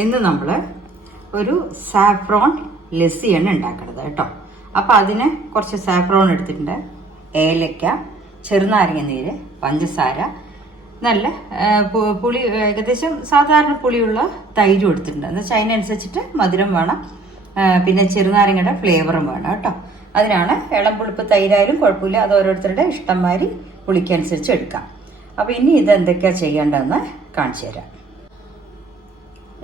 ഇന്ന് നമ്മൾ ഒരു സാഫ്രോൺ ലസ്സിയാണ് ഉണ്ടാക്കുന്നത് കേട്ടോ. അപ്പോൾ അതിന് കുറച്ച് സാഫ്രോൺ എടുത്തിട്ടുണ്ട്, ഏലക്ക, ചെറുനാരങ്ങ നീര്, പഞ്ചസാര, നല്ല പുളി, ഏകദേശം സാധാരണ പുളിയുള്ള തൈരും എടുത്തിട്ടുണ്ട്. എന്ന് വെച്ചാൽ അതിനനുസരിച്ചിട്ട് മധുരം വേണം, പിന്നെ ചെറുനാരങ്ങയുടെ ഫ്ലേവറും വേണം കേട്ടോ. അതിനാണ് ഇളം പുളിപ്പ് തൈരായാലും കുഴപ്പമില്ല, അത് ഓരോരുത്തരുടെ ഇഷ്ടംമാതിരി പുളിക്കനുസരിച്ച് എടുക്കാം. അപ്പോൾ ഇനി ഇത് എന്തൊക്കെയാണ് ചെയ്യേണ്ടതെന്ന് കാണിച്ചു തരാം.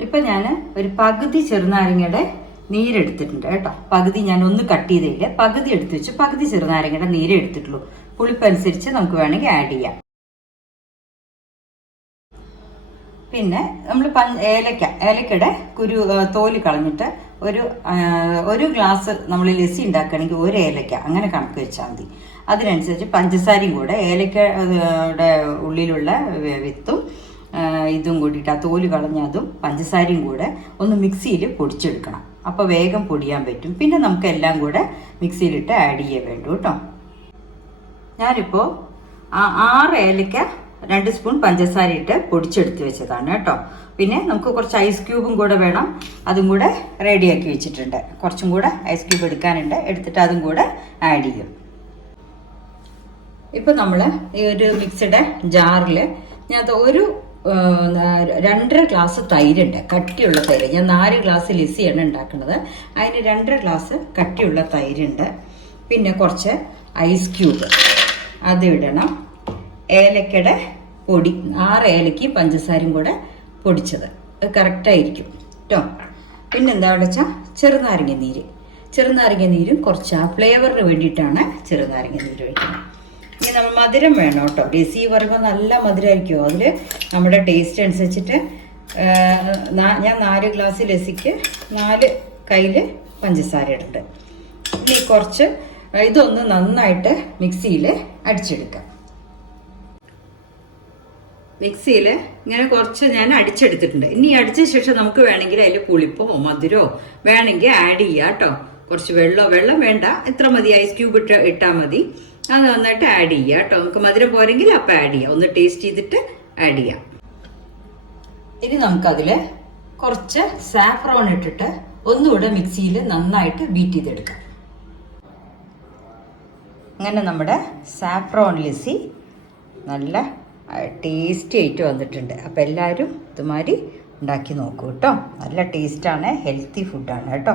ഇപ്പം ഞാൻ ഒരു പകുതി ചെറുനാരങ്ങയുടെ നീരെടുത്തിട്ടുണ്ട് കേട്ടോ. പകുതി ഞാൻ ഒന്ന് കട്ട് ചെയ്തില്ല, പകുതി എടുത്ത് വെച്ച് പകുതി ചെറുനാരങ്ങയുടെ നീര് എടുത്തിട്ടുള്ളൂ. പുളിപ്പനുസരിച്ച് നമുക്ക് വേണമെങ്കിൽ ആഡ് ചെയ്യാം. പിന്നെ നമ്മൾ ഏലക്കയുടെ തോല് കളഞ്ഞിട്ട് ഒരു ഗ്ലാസ് നമ്മൾ ലസ്സി ഉണ്ടാക്കുകയാണെങ്കിൽ ഒരു ഏലക്ക അങ്ങനെ കണക്ക് വെച്ചാൽ മതി. അതിനനുസരിച്ച് പഞ്ചസാരയും കൂടെ, ഏലക്കയുടെ ഉള്ളിലുള്ള വിത്തും ഇതും കൂടിയിട്ട്, ആ തോല് കളഞ്ഞതും പഞ്ചസാരയും കൂടെ ഒന്ന് മിക്സിയിൽ പൊടിച്ചെടുക്കണം. അപ്പോൾ വേഗം പൊടിയാൻ പറ്റും. പിന്നെ നമുക്ക് എല്ലാം കൂടെ മിക്സിയിലിട്ട് ആഡ് ചെയ്യേ വേണ്ടു കേട്ടോ. ഞാനിപ്പോൾ 6 ഏലക്ക 2 സ്പൂൺ പഞ്ചസാര ഇട്ട് പൊടിച്ചെടുത്ത് വെച്ചതാണ് കേട്ടോ. പിന്നെ നമുക്ക് കുറച്ച് ഐസ് ക്യൂബും കൂടെ വേണം, അതും കൂടെ റെഡിയാക്കി വെച്ചിട്ടുണ്ട്. കുറച്ചും കൂടെ ഐസ് ക്യൂബ് എടുക്കാനുണ്ട്, എടുത്തിട്ട് അതും കൂടെ ആഡ് ചെയ്യും. ഇപ്പം നമ്മൾ ഈ ഒരു മിക്സിയുടെ ജാറിൽ ഞാൻ ഒരു 2.5 ഗ്ലാസ് തൈരുണ്ട്, കട്ടിയുള്ള തൈര്. ഞാൻ 4 ഗ്ലാസ് ലസ്സിയാണ് ഉണ്ടാക്കുന്നത്, അതിന് 2.5 ഗ്ലാസ് കട്ടിയുള്ള തൈരുണ്ട്. പിന്നെ കുറച്ച് ഐസ് ക്യൂബ് അത് ഇടണം. ഏലക്കയുടെ പൊടി 6 ഏലക്കയും പഞ്ചസാരയും കൂടെ പൊടിച്ചത്, അത് കറക്റ്റായിരിക്കും കേട്ടോ. പിന്നെന്താണെന്ന് വെച്ചാൽ ചെറുനാരങ്ങ നീരും കുറച്ച് ആ ഫ്ലേവറിന് വേണ്ടിയിട്ടാണ് ചെറുനാരങ്ങ നീര് വയ്ക്കുന്നത്. ഇനി നമ്മൾ മധുരം വേണം കേട്ടോ. ലസ്സി പറയുമ്പോൾ നല്ല മധുരമായിരിക്കുമോ, അതിൽ നമ്മുടെ ടേസ്റ്റ് അനുസരിച്ചിട്ട് ഞാൻ 4 ഗ്ലാസ് ലസ്സിക്ക് 4 കയ്യിൽ പഞ്ചസാര ഇടുന്നുണ്ട്. ഇനി കുറച്ച് ഇതൊന്ന് നന്നായിട്ട് മിക്സിയിൽ അടിച്ചെടുക്കാം. മിക്സിയിൽ ഇങ്ങനെ കുറച്ച് ഞാൻ അടിച്ചെടുത്തിട്ടുണ്ട്. ഇനി അടിച്ച ശേഷം നമുക്ക് വേണമെങ്കിൽ അതിൽ പുളിപ്പോ മധുരമോ വേണമെങ്കിൽ ആഡ് ചെയ്യാം കേട്ടോ. കുറച്ച് വെള്ളം വേണ്ട, ഇത്ര മതി, ഐസ് ക്യൂബ് ഇട്ടാൽ മതി. അത് നന്നായിട്ട് ആഡ് ചെയ്യാം കേട്ടോ. നമുക്ക് മധുരം പോരെങ്കിൽ അപ്പം ആഡ് ചെയ്യാം, ഒന്ന് ടേസ്റ്റ് ചെയ്തിട്ട് ആഡ് ചെയ്യാം. ഇനി നമുക്കതിൽ കുറച്ച് സാഫ്രോൺ ഇട്ടിട്ട് ഒന്നുകൂടെ മിക്സിയിൽ നന്നായിട്ട് ബീറ്റ് ചെയ്തെടുക്കാം. അങ്ങനെ നമ്മുടെ സാഫ്രോൺ ലസ്സി നല്ല ടേസ്റ്റി ആയിട്ട് വന്നിട്ടുണ്ട്. അപ്പോൾ എല്ലാവരും ഇതുമാതിരി ഉണ്ടാക്കി നോക്കൂ കേട്ടോ. നല്ല ടേസ്റ്റാണ്, ഹെൽത്തി ഫുഡാണ് കേട്ടോ.